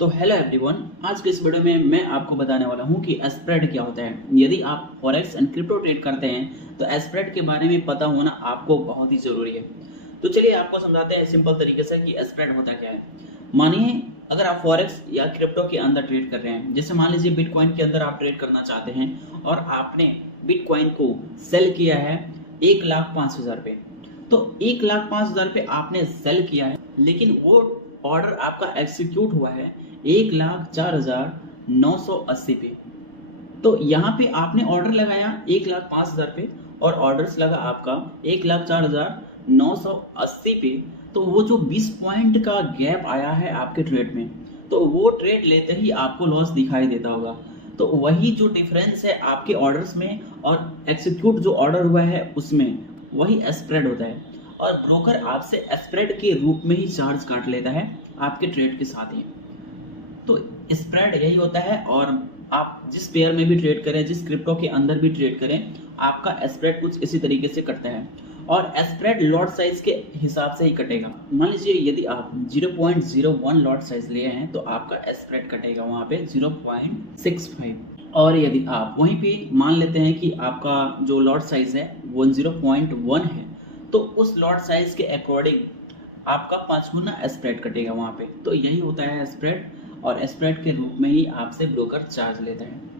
तो hello everyone, आज के इस वीडियो में मैं आपको बताने वाला हूं कि स्प्रेड क्या होता है। यदि आप फॉरेक्स एंड क्रिप्टो ट्रेड करते हैं तो स्प्रेड के बारे में पता होना आपको बहुत ही जरूरी है। तो चलिए आपको समझाते हैं सिंपल तरीके से कि स्प्रेड होता क्या है। मानिए अगर आप फॉरेक्स या क्रिप्टो के अंदर ट्रेड कर रहे हैं, जैसे मान लीजिए बिटकॉइन के अंदर आप ट्रेड करना चाहते हैं और आपने बिटकॉइन को सेल किया है 1,05,000 पे। तो 1,05,000 पे आपने सेल किया है, लेकिन वो ऑर्डर आपका एग्जीक्यूट हुआ है 1,04,980 पे। तो यहाँ पे आपने ऑर्डर लगाया 1,05,000 पे और ऑर्डर्स लगा आपका 1,04,980 पे। तो वो जो 20 पॉइंट का गैप आया है आपके ट्रेड में, तो वो ट्रेड लेते ही आपको लॉस दिखाई देता होगा। तो वही जो डिफरेंस है आपके ऑर्डर्स में और एग्जीक्यूट जो ऑर्डर हुआ है उसमें, वही स्प्रेड होता है। और ब्रोकर आपसे स्प्रेड के रूप में ही चार्ज काट लेता है आपके ट्रेड के साथ ही। तो स्प्रेड यही होता है। और आप जिस पेयर में भी ट्रेड करें, जिस क्रिप्टो के अंदर भी ट्रेड करें, आपका स्प्रेड कुछ इसी तरीके से कटता है। और स्प्रेड लॉट साइज के हिसाब से ही कटेगा। मान लीजिए यदि आप 0.01 लॉट साइज लिए हैं तो आपका स्प्रेड कटेगा वहां पे 0.65। और यदि आप वहीं पे मान लेते हैं कि आपका जो लॉट साइज है वो 0.1 है, तो उस लॉट साइज के अकॉर्डिंग आपका 5 गुना स्प्रेड कटेगा वहां पे। तो यही होता है स्प्रेड, और स्प्रेड के रूप में ही आपसे ब्रोकर चार्ज लेता है।